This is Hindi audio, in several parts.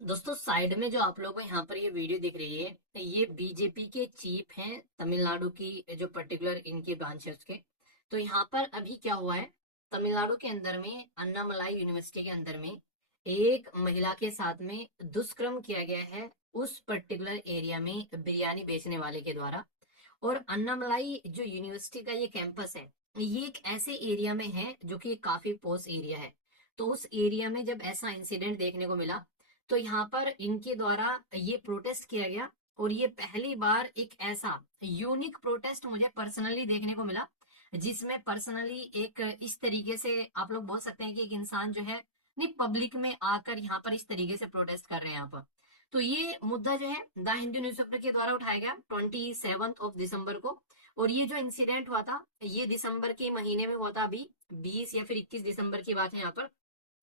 दोस्तों साइड में जो आप लोगों को यहाँ पर ये वीडियो दिख रही है, ये बीजेपी के चीफ हैं तमिलनाडु की, जो पर्टिकुलर इनकी ब्रांच है उसके। तो यहाँ पर अभी क्या हुआ है, तमिलनाडु के अंदर में अन्नामलाई यूनिवर्सिटी के अंदर में एक महिला के साथ में दुष्कर्म किया गया है, उस पर्टिकुलर एरिया में बिरयानी बेचने वाले के द्वारा। और अन्नामलाई जो यूनिवर्सिटी का ये कैंपस है, ये एक ऐसे एरिया में है जो कि काफी पोस एरिया है। तो उस एरिया में जब ऐसा इंसिडेंट देखने को मिला, तो यहाँ पर इनके द्वारा ये प्रोटेस्ट किया गया। और ये पहली बार एक ऐसा यूनिक प्रोटेस्ट मुझे पर्सनली देखने को मिला, जिसमें पर्सनली एक इस तरीके से आप लोग बोल सकते हैं कि एक इंसान जो है नहीं पब्लिक में आकर यहाँ पर इस तरीके से प्रोटेस्ट कर रहे हैं यहाँ पर। तो ये मुद्दा जो है द हिंदू न्यूज़पेपर के द्वारा उठाया गया 27 दिसंबर को। और ये जो इंसिडेंट हुआ था, ये दिसंबर के महीने में हुआ था, अभी 20 या फिर 21 दिसंबर की बात है यहाँ पर,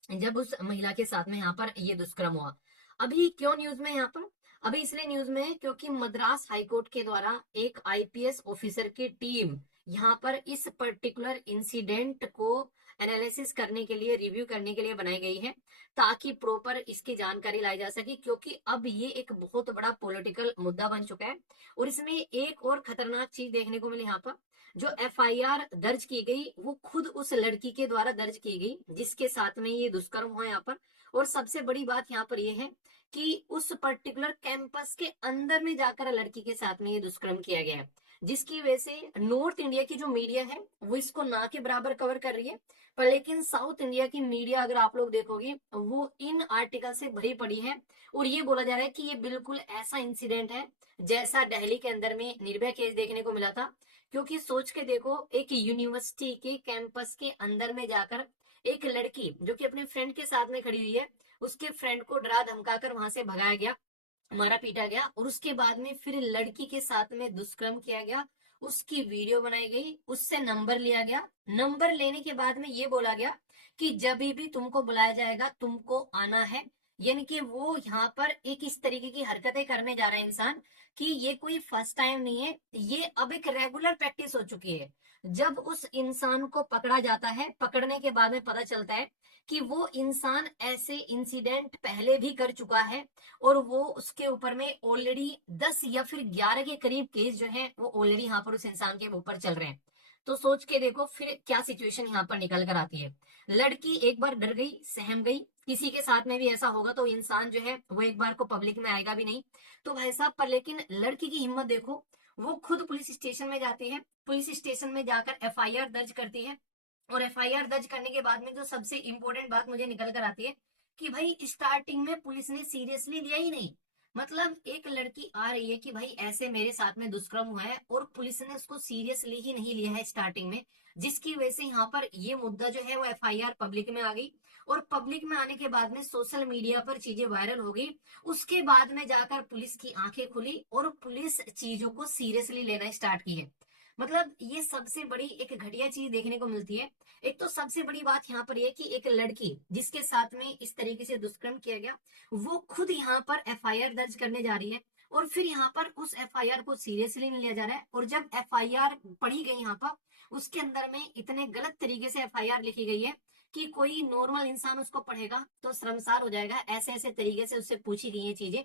जब उस महिला के साथ में यहाँ पर ये दुष्कर्म हुआ। अभी क्यों न्यूज में यहाँ पर, अभी इसलिए न्यूज में है क्योंकि मद्रास हाईकोर्ट के द्वारा एक आईपीएस ऑफिसर की टीम यहाँ पर इस पर्टिकुलर इंसिडेंट को एनालिसिस करने के लिए, रिव्यू करने के लिए बनाई गई है, ताकि प्रॉपर इसकी जानकारी लाई जा सके। क्योंकि अब ये एक बहुत बड़ा पॉलिटिकल मुद्दा बन चुका है। और इसमें एक और खतरनाक चीज देखने को मिली यहाँ पर, जो एफआईआर दर्ज की गई वो खुद उस लड़की के द्वारा दर्ज की गई जिसके साथ में ये दुष्कर्म हुआ यहाँ पर। और सबसे बड़ी बात यहाँ पर ये है कि उस पर्टिकुलर कैंपस के अंदर में जाकर लड़की के साथ में ये दुष्कर्म किया गया है, जिसकी वजह से नॉर्थ इंडिया की जो मीडिया है वो इसको ना के बराबर कवर कर रही है। पर लेकिन साउथ इंडिया की मीडिया अगर आप लोग देखोगे, वो इन आर्टिकल से भरी पड़ी है। और ये बोला जा रहा है कि ये बिल्कुल ऐसा इंसिडेंट है जैसा दिल्ली के अंदर में निर्भया केस देखने को मिला था। क्योंकि सोच के देखो, एक यूनिवर्सिटी के कैंपस के अंदर में जाकर एक लड़की जो कि अपने फ्रेंड के साथ में खड़ी हुई है, उसके फ्रेंड को डरा धमकाकर वहां से भगाया गया, मारा पीटा गया। और उसके बाद में फिर लड़की के साथ में दुष्कर्म किया गया, उसकी वीडियो बनाई गई, उससे नंबर लिया गया। नंबर लेने के बाद में ये बोला गया कि जब भी तुमको बुलाया जाएगा तुमको आना है। यानी कि वो यहाँ पर एक इस तरीके की हरकतें करने जा रहा है इंसान, कि ये कोई फर्स्ट टाइम नहीं है, ये अब एक रेगुलर प्रैक्टिस हो चुकी है। जब उस इंसान को पकड़ा जाता है, पकड़ने के बाद में पता चलता है कि वो इंसान ऐसे इंसिडेंट पहले भी कर चुका है। और वो उसके ऊपर में ऑलरेडी 10 या फिर 11 के करीब केस जो है वो ऑलरेडी यहाँ पर उस इंसान के ऊपर चल रहे हैं। तो सोच के देखो फिर क्या सिचुएशन यहाँ पर निकल कर आती है। लड़की एक बार डर गई, सहम गई, किसी के साथ में भी ऐसा होगा तो इंसान जो है वो एक बार को पब्लिक में आएगा भी नहीं। तो भाई साहब, पर लेकिन लड़की की हिम्मत देखो, वो खुद पुलिस स्टेशन में जाती है, पुलिस स्टेशन में जाकर एफआईआर दर्ज करती है। और एफआईआर दर्ज करने के बाद में जो सबसे इंपॉर्टेंट बात मुझे निकल कर आती है कि भाई स्टार्टिंग में पुलिस ने सीरियसली लिया ही नहीं। मतलब एक लड़की आ रही है कि भाई ऐसे मेरे साथ में दुष्कर्म हुआ है, और पुलिस ने उसको सीरियसली ही नहीं लिया है स्टार्टिंग में, जिसकी वजह से यहाँ पर ये मुद्दा जो है वो एफआईआर पब्लिक में आ गई। और पब्लिक में आने के बाद में सोशल मीडिया पर चीजें वायरल हो गई। उसके बाद में जाकर पुलिस की आंखें खुली और पुलिस चीजों को सीरियसली लेना स्टार्ट की है। मतलब ये सबसे बड़ी एक घटिया चीज देखने को मिलती है। एक तो सबसे बड़ी बात यहाँ पर यह कि एक लड़की जिसके साथ में इस तरीके से दुष्कर्म किया गया, वो खुद यहाँ पर एफआईआर दर्ज करने जा रही है। और फिर यहाँ पर उस एफआईआर को सीरियसली नहीं लिया जा रहा है। और जब एफआईआर पढ़ी गई यहाँ पर, उसके अंदर में इतने गलत तरीके से एफआईआर लिखी गई है कि कोई नॉर्मल इंसान उसको पढ़ेगा तो शर्मसार हो जाएगा, ऐसे ऐसे तरीके से उससे पूछी गई है चीजें।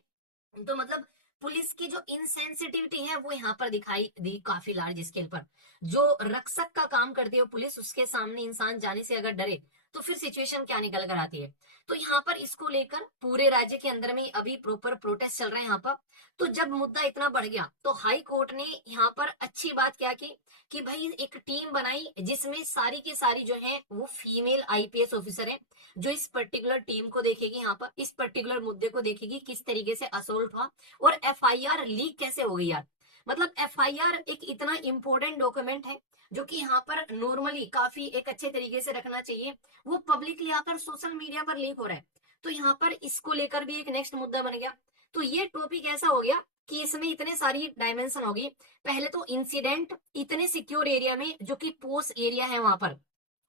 तो मतलब पुलिस की जो इनसेंसिटिविटी है वो यहाँ पर दिखाई दी काफी लार्ज स्केल पर। जो रक्षक का काम करती है पुलिस, उसके सामने इंसान जाने से अगर डरे तो फिर सिचुएशन क्या निकल कर आती है। तो यहाँ पर इसको लेकर पूरे राज्य के अंदर में अभी प्रॉपर प्रोटेस्ट चल रहे हैं यहाँ पर। तो जब मुद्दा इतना बढ़ गया तो हाई कोर्ट ने यहाँ पर अच्छी बात क्या की कि भाई एक टीम बनाई जिसमें सारी की सारी जो है वो फीमेल आईपीएस ऑफिसर है, जो इस पर्टिकुलर टीम को देखेगी, यहाँ पर इस पर्टिकुलर मुद्दे को देखेगी किस तरीके से असोल्ट हुआ और एफआईआर लीक कैसे हो गई यार। मतलब एफआईआर एक इतना इंपॉर्टेंट डॉक्यूमेंट है जो कि यहाँ पर नॉर्मली काफी एक अच्छे तरीके से रखना चाहिए, वो पब्लिकली आकर सोशल मीडिया पर लीक हो रहा है। तो यहाँ पर इसको लेकर भी एक नेक्स्ट मुद्दा बन गया। तो ये टॉपिक ऐसा हो गया कि इसमें इतने सारी डायमेंशन होगी। पहले तो इंसिडेंट इतने सिक्योर एरिया में, जो कि पोस्ट एरिया है वहां पर,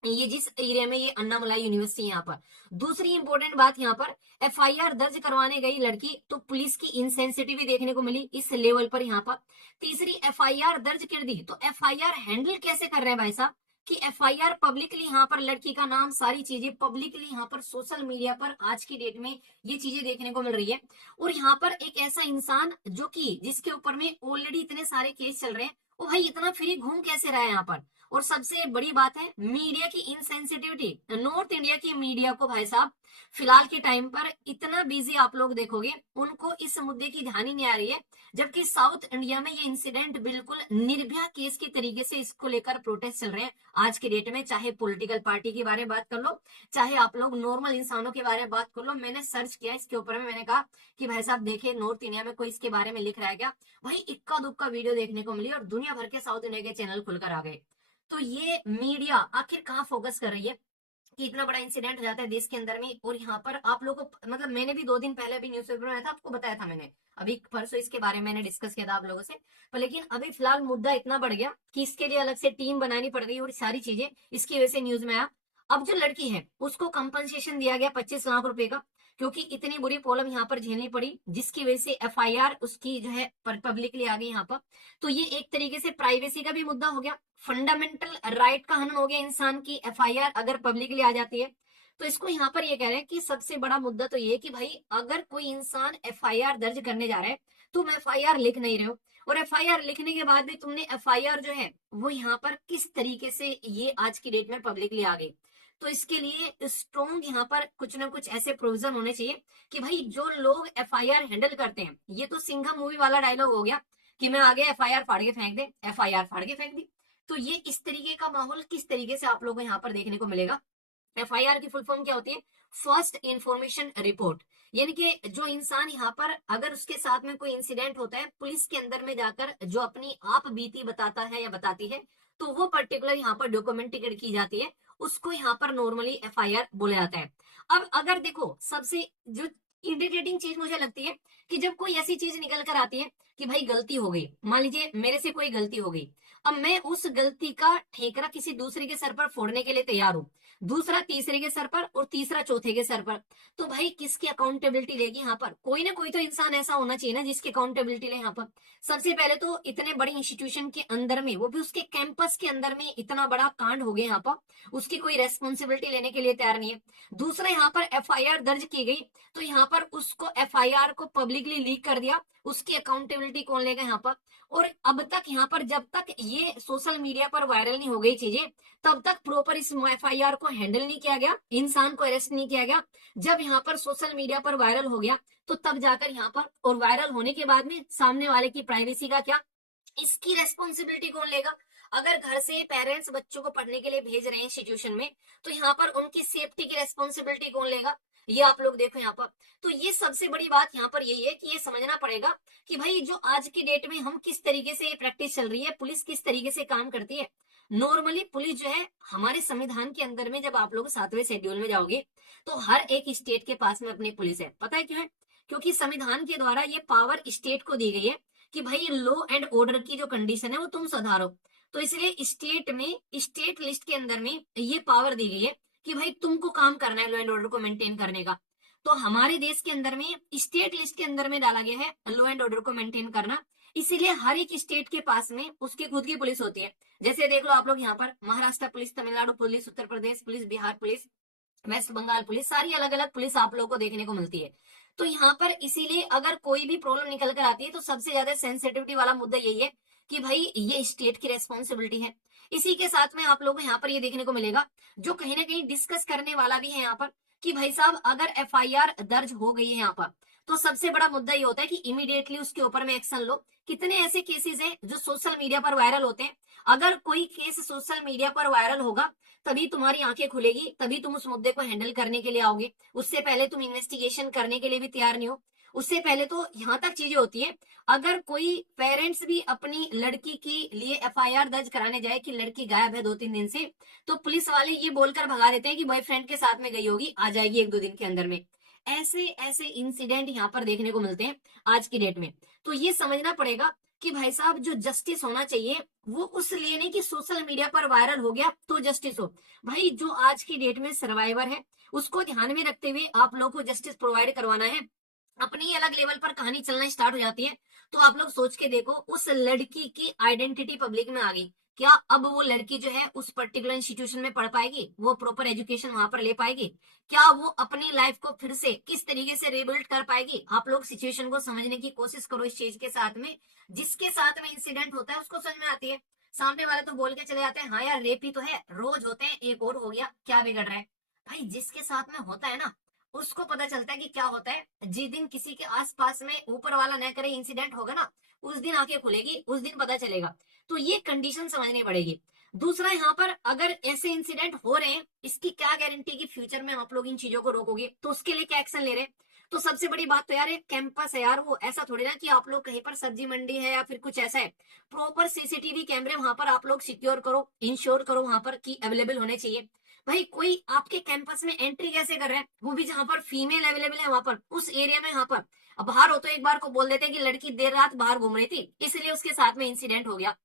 ये जिस एरिया में ये अन्नामलाई यूनिवर्सिटी यहाँ पर। दूसरी इंपॉर्टेंट बात यहाँ पर, एफआईआर दर्ज करवाने गई लड़की तो पुलिस की इंसेंसिटिविटी देखने को मिली इस लेवल पर यहाँ पर। तीसरी, एफआईआर दर्ज कर दी तो एफआईआर हैंडल कैसे कर रहे हैं भाई साहब। कि एफआईआर पब्लिकली यहाँ पर लड़की का नाम सारी चीजें पब्लिकली यहाँ पर सोशल मीडिया पर आज की डेट में ये चीजें देखने को मिल रही है। और यहाँ पर एक ऐसा इंसान जो कि जिसके ऊपर में ऑलरेडी इतने सारे केस चल रहे हैं, वो भाई इतना फ्री घूम कैसे रहा है यहाँ पर। और सबसे बड़ी बात है मीडिया की इनसेंसिटिविटी। नॉर्थ इंडिया की मीडिया को भाई साहब फिलहाल के टाइम पर इतना बिजी आप लोग देखोगे, उनको इस मुद्दे की ध्यान ही नहीं आ रही है। जबकि साउथ इंडिया में ये इंसिडेंट बिल्कुल निर्भया केस के तरीके से इसको लेकर प्रोटेस्ट चल रहे हैं आज के डेट में। चाहे पॉलिटिकल पार्टी के बारे में बात कर लो, चाहे आप लोग नॉर्मल इंसानों के बारे में बात कर लो। मैंने सर्च किया इसके ऊपर में, मैंने कहा कि भाई साहब देखिए नॉर्थ इंडिया में कोई इसके बारे में लिख रहा है क्या। भाई इक्का दुक्का वीडियो देखने को मिली और दुनिया भर के साउथ इंडिया के चैनल खुलकर आ गए। तो ये मीडिया आखिर कहाँ फोकस कर रही है कि इतना बड़ा इंसिडेंट हो जाता है देश के अंदर में। और यहाँ पर आप लोगों को मतलब मैंने भी 2 दिन पहले अभी न्यूज़पेपर में आया था, आपको बताया था मैंने, अभी परसों इसके बारे में मैंने डिस्कस किया था आप लोगों से। पर लेकिन अभी फिलहाल मुद्दा इतना बढ़ गया कि इसके लिए अलग से टीम बनानी पड़ गई और सारी चीजें इसकी वजह से न्यूज में आया। अब जो लड़की है उसको कंपनसेशन दिया गया 25 लाख रुपए का, क्योंकि इतनी बुरी प्रॉब्लम यहाँ पर झेलनी पड़ी जिसकी वजह से एफआईआर उसकी जो है पब्लिकली आ गई यहाँ पर। तो ये एक तरीके से प्राइवेसी का भी मुद्दा हो गया, फंडामेंटल राइट का हनन हो गया इंसान की एफआईआर अगर पब्लिकली आ जाती है। तो इसको यहाँ पर ये कह रहे हैं कि सबसे बड़ा मुद्दा तो ये है कि भाई अगर कोई इंसान एफआईआर दर्ज करने जा रहा है, तुम एफआईआर लिख नहीं रहे हो, और एफआईआर लिखने के बाद भी तुमने एफआईआर जो है वो यहाँ पर किस तरीके से ये आज की डेट में पब्लिकली आ गई। तो इसके लिए स्ट्रॉन्ग यहाँ पर कुछ ना कुछ ऐसे प्रोविजन होने चाहिए कि भाई जो लोग एफआईआर हैंडल करते हैं, ये तो सिंघम मूवी वाला डायलॉग हो गया कि मैं आगे एफआईआर फाड़ के फेंक दे, एफआईआर फाड़ के फेंक दी। तो ये इस तरीके का माहौल किस तरीके से आप लोगों को यहाँ पर देखने को मिलेगा। एफआईआर की फुल फॉर्म क्या होती है? First information report. यानी कि जो इंसान यहाँ पर अगर उसके साथ में कोई इंसिडेंट होता है, पुलिस के अंदर में जाकर जो अपनी आप बीती बताता है या बताती है, तो वो पर्टिकुलर यहाँ पर डॉक्यूमेंटेड की जाती है, उसको यहाँ पर नॉर्मली एफआईआर बोला जाता है। अब अगर देखो सबसे जो इरिटेटिंग चीज मुझे लगती है कि जब कोई ऐसी चीज निकल कर आती है कि भाई गलती हो गई, मान लीजिए मेरे से कोई गलती हो गई, अब मैं उस गलती का ठेकरा किसी दूसरे के सर पर फोड़ने के लिए तैयार हूं, दूसरा तीसरे के सर पर और तीसरा चौथे के सर पर। तो भाई किसकी अकाउंटेबिलिटी लेगी यहाँ पर? कोई ना कोई तो इंसान ऐसा होना चाहिए ना जिसकी अकाउंटेबिलिटी ले यहाँ पर। सबसे पहले तो इतने बड़े इंस्टीट्यूशन के अंदर में, वो भी उसके कैंपस के अंदर में इतना बड़ा कांड हो गया यहाँ पर, उसकी कोई रेस्पॉन्सिबिलिटी लेने के लिए तैयार नहीं है। दूसरा यहाँ पर एफआईआर दर्ज की गई, तो यहाँ पर उसको एफआईआर को पब्लिकली लीक कर दिया, उसकी अकाउंटेबिलिटी कौन लेगा यहाँ पर? और अब तक यहाँ पर जब तक ये सोशल मीडिया पर वायरल नहीं हो गई चीजें, तब तक प्रॉपर इस एफआईआर को हैंडल नहीं किया गया, इंसान को अरेस्ट नहीं किया गया। जब यहाँ पर सोशल मीडिया पर वायरल हो गया तो तब जाकर यहाँ पर, और वायरल होने के बाद में सामने वाले की प्राइवेसी का क्या, इसकी रेस्पॉन्सिबिलिटी कौन लेगा? अगर घर से पेरेंट्स बच्चों को पढ़ने के लिए भेज रहे हैं इंस्टीट्यूशन में, तो यहाँ पर उनकी सेफ्टी की रेस्पॉन्सिबिलिटी कौन लेगा? ये आप लोग देखो यहाँ पर। तो ये सबसे बड़ी बात यहाँ पर यही है कि ये समझना पड़ेगा कि भाई जो आज की डेट में हम किस तरीके से प्रैक्टिस चल रही है, पुलिस किस तरीके से काम करती है। नॉर्मली पुलिस जो है हमारे संविधान के अंदर में, जब आप लोग 7वें शेड्यूल में जाओगे तो हर एक स्टेट के पास में अपनी पुलिस है। पता है क्यों है? क्योंकि संविधान के द्वारा ये पावर स्टेट को दी गई है कि भाई लॉ एंड ऑर्डर की जो कंडीशन है वो तुम सुधारो। तो इसलिए स्टेट में, स्टेट लिस्ट के अंदर में ये पावर दी गई है कि भाई तुमको काम करना है लॉ एंड ऑर्डर को मेंटेन करने का। तो हमारे देश के अंदर में स्टेट लिस्ट के अंदर में डाला गया है लॉ एंड ऑर्डर को मेंटेन करना। इसीलिए हर एक स्टेट के पास में उसकी खुद की पुलिस होती है। जैसे देख लो आप लोग यहाँ पर Maharashtra police, Tamil Nadu police, Uttar Pradesh police, Bihar police, West Bengal police, सारी अलग अलग पुलिस आप लोगों को देखने को मिलती है। तो यहाँ पर इसीलिए अगर कोई भी प्रॉब्लम निकल कर आती है तो सबसे ज्यादा सेंसिटिविटी वाला मुद्दा यही है कि भाई ये स्टेट की रेस्पॉन्सिबिलिटी है। इसी के साथ में आप लोगों को यहाँ पर ये देखने को मिलेगा, जो कहीं ना कहीं डिस्कस करने वाला भी है यहाँ पर, कि भाई साहब अगर एफआईआर दर्ज हो गई है यहाँ पर, तो सबसे बड़ा मुद्दा ये होता है कि इमीडिएटली उसके ऊपर में एक्शन लो। कितने ऐसे केसेस हैं जो सोशल मीडिया पर वायरल होते हैं, अगर कोई केस सोशल मीडिया पर वायरल होगा तभी तुम्हारी आंखें खुलेगी, तभी तुम उस मुद्दे को हैंडल करने के लिए आओगे। उससे पहले तुम इन्वेस्टिगेशन करने के लिए भी तैयार नहीं हो। उससे पहले तो यहाँ तक चीजें होती है, अगर कोई पेरेंट्स भी अपनी लड़की के लिए एफआईआर दर्ज कराने जाए कि लड़की गायब है 2-3 दिन से, तो पुलिस वाले ये बोलकर भगा देते हैं कि बॉयफ्रेंड के साथ में गई होगी, आ जाएगी 1-2 दिन के अंदर में। ऐसे ऐसे इंसिडेंट यहाँ पर देखने को मिलते हैं आज की डेट में। तो ये समझना पड़ेगा कि भाई साहब जो जस्टिस होना चाहिए वो उस लिए नहीं कि सोशल मीडिया पर वायरल हो गया तो जस्टिस हो। भाई जो आज की डेट में सर्वाइवर है उसको ध्यान में रखते हुए आप लोग को जस्टिस प्रोवाइड करवाना है। अपनी ही अलग लेवल पर कहानी चलना स्टार्ट हो जाती है। तो आप लोग सोच के देखो, उस लड़की की आइडेंटिटी पब्लिक में आ गई, क्या अब वो लड़की जो है उस पर्टिकुलर इंस्टीट्यूशन में पढ़ पाएगी, वो प्रॉपर एजुकेशन वहां पर ले पाएगी, क्या वो अपनी लाइफ को फिर से किस तरीके से रिबिल्ड कर पाएगी? आप लोग सिचुएशन को समझने की कोशिश करो इस चीज के साथ में। जिसके साथ में इंसिडेंट होता है उसको समझ में आती है। सामने वाले तो बोल के चले जाते हैं हाँ यार रेप ही तो है, रोज होते हैं, एक और हो गया, क्या बिगड़ रहा है? भाई जिसके साथ में होता है ना, उसको पता चलता है कि क्या होता है। जिस दिन किसी के आसपास में ऊपर वाला न करे इंसिडेंट होगा ना, उस दिन आंखें खुलेगी, उस दिन पता चलेगा। तो ये कंडीशन समझनी पड़ेगी। दूसरा, यहाँ पर अगर ऐसे इंसिडेंट हो रहे हैं, इसकी क्या गारंटी कि फ्यूचर में आप लोग इन चीजों को रोकोगे? तो उसके लिए क्या एक्शन ले रहे हैं? तो सबसे बड़ी बात तो यार एक कैंपस है यार, वो ऐसा थोड़ी ना कि आप लोग कहीं पर सब्जी मंडी है या फिर कुछ ऐसा है। प्रॉपर सीसीटीवी कैमरे वहां पर आप लोग सिक्योर करो, इंश्योर करो वहां पर कि अवेलेबल होने चाहिए। भाई कोई आपके कैंपस में एंट्री कैसे कर रहा है, वो भी जहां पर फीमेल अवेलेबल है वहां पर, उस एरिया में, वहां पर। अब बाहर हो तो एक बार को बोल देते हैं कि लड़की देर रात बाहर घूम रही थी इसलिए उसके साथ में इंसिडेंट हो गया।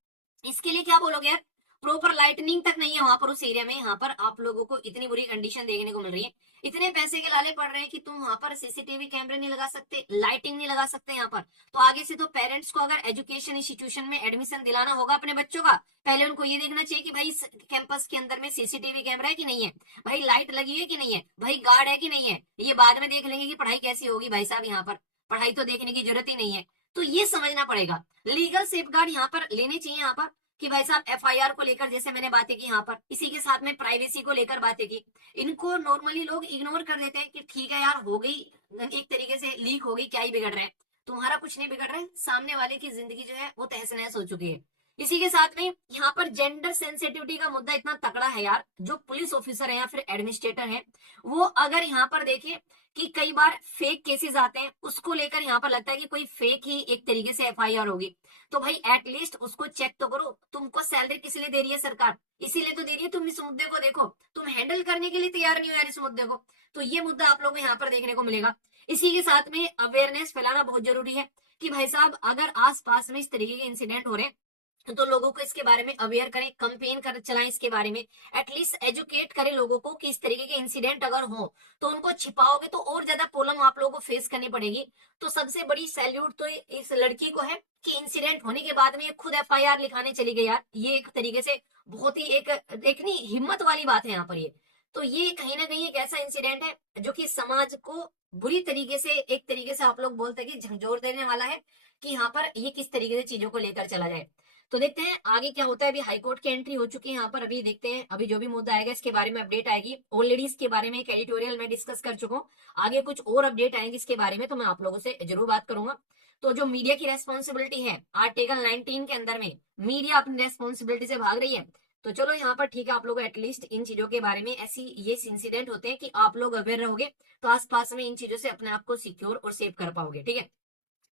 इसके लिए क्या बोलोगे यार? प्रॉपर लाइटनिंग तक नहीं है वहां पर उस एरिया में, यहाँ पर आप लोगों को इतनी बुरी कंडीशन देखने को मिल रही है। इतने पैसे के लाले पड़ रहे हैं कि तुम वहां पर सीसीटीवी कैमरे नहीं लगा सकते, लाइटिंग नहीं लगा सकते यहाँ पर। तो आगे से तो पेरेंट्स को अगर एजुकेशन इंस्टीट्यूशन में एडमिशन दिलाना होगा अपने बच्चों का, पहले उनको ये देखना चाहिए कि भाई कैंपस के अंदर में सीसीटीवी कैमरा है कि नहीं है, भाई लाइट लगी है कि नहीं है, भाई गार्ड है कि नहीं है। ये बाद में देख लेंगे कि पढ़ाई कैसी होगी भाई साहब, यहाँ पर पढ़ाई तो देखने की जरूरत ही नहीं है। तो ये समझना पड़ेगा, लीगल सेफगार्ड यहाँ पर लेने चाहिए यहाँ पर, कि भाई साहब एफआईआर को लेकर जैसे मैंने बातें की यहाँ पर, इसी के साथ में प्राइवेसी को लेकर बातें की। इनको नॉर्मली लोग इग्नोर कर देते हैं कि ठीक है यार हो गई, एक तरीके से लीक हो गई, क्या ही बिगड़ रहा है। तुम्हारा कुछ नहीं बिगड़ रहा है, सामने वाले की जिंदगी जो है वो तहस नहस हो चुकी है। इसी के साथ में यहाँ पर जेंडर सेंसिटिविटी का मुद्दा इतना तगड़ा है यार, जो पुलिस ऑफिसर है या फिर एडमिनिस्ट्रेटर है, वो अगर यहाँ पर देखे कि कई बार फेक केसेस आते हैं, उसको लेकर यहाँ पर लगता है कि कोई फेक ही एक तरीके से एफआईआर होगी, तो भाई एटलीस्ट उसको चेक तो करो। तुमको सैलरी किस लिए दे रही है सरकार? इसीलिए तो दे रही है। तुम इस मुद्दे को देखो, तुम हैंडल करने के लिए तैयार नहीं हो यार इस मुद्दे को। तो ये मुद्दा आप लोगों को यहाँ पर देखने को मिलेगा। इसी के साथ में अवेयरनेस फैलाना बहुत जरूरी है कि भाई साहब अगर आस पास में इस तरीके के इंसिडेंट हो रहे हैं तो लोगों को इसके बारे में अवेयर करें, कंपेन कर चलाएं इसके बारे में, एटलीस्ट एजुकेट करें लोगों को कि इस तरीके के इंसिडेंट अगर हो तो उनको छिपाओगे तो और ज्यादा प्रॉब्लम आप लोगों को फेस करनी पड़ेगी। तो सबसे बड़ी सैल्यूट तो इस लड़की को है कि इंसिडेंट होने के बाद में ये खुद एफआईआर लिखाने चली गई यार। ये एक तरीके से बहुत ही एक देखनी हिम्मत वाली बात है यहाँ पर ये। तो ये कहीं ना कहीं एक ऐसा इंसिडेंट है जो कि समाज को बुरी तरीके से, एक तरीके से आप लोग बोलते हैं कि झंझोर देने वाला है कि यहाँ पर ये किस तरीके से चीजों को लेकर चला जाए। तो देखते हैं आगे क्या होता है। अभी हाईकोर्ट की एंट्री हो चुकी है यहाँ पर, अभी देखते हैं अभी जो भी मुद्दा आएगा इसके बारे में अपडेट आएगी। ऑलरेडी इसके बारे में एक एडिटोरियल में डिस्कस कर चुका हूँ, आगे कुछ और अपडेट आएंगे इसके बारे में तो मैं आप लोगों से जरूर बात करूंगा। तो जो मीडिया की रेस्पॉन्सिबिलिटी है आर्टिकल 19 के अंदर में, मीडिया अपनी रेस्पॉन्सिबिलिटी से भाग रही है। तो चलो यहाँ पर ठीक है, आप लोग एटलीस्ट इन चीजों के बारे में, ऐसी ये इंसिडेंट होते हैं कि आप लोग अवेयर रहोगे तो आसपास में इन चीजों से अपने आप को सिक्योर और सेव कर पाओगे। ठीक है,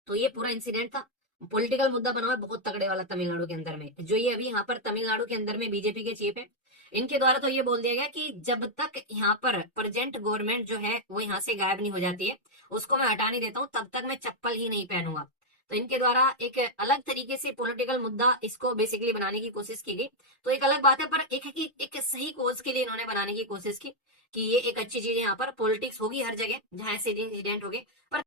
तो ये पूरा इंसिडेंट था, पॉलिटिकल मुद्दा बना हुआ है बहुत तगड़े वाला तमिलनाडु के अंदर में। जो ये अभी यहाँ पर तमिलनाडु के अंदर में बीजेपी के चीफ है, इनके द्वारा तो ये बोल दिया गया कि जब तक यहाँ पर प्रेजेंट गवर्नमेंट जो है वो यहाँ से गायब नहीं हो जाती है, उसको मैं हटा नहीं देता हूँ, तब तक मैं चप्पल ही नहीं पहनूंगा। तो इनके द्वारा एक अलग तरीके से पॉलिटिकल मुद्दा इसको बेसिकली बनाने की कोशिश की गई। तो एक अलग बात है, पर एक है कि एक सही कोज के लिए इन्होंने बनाने की कोशिश की कि ये एक अच्छी चीज है। यहाँ पर पॉलिटिक्स होगी हर जगह जहां ऐसे इंसिडेंट हो गए, पर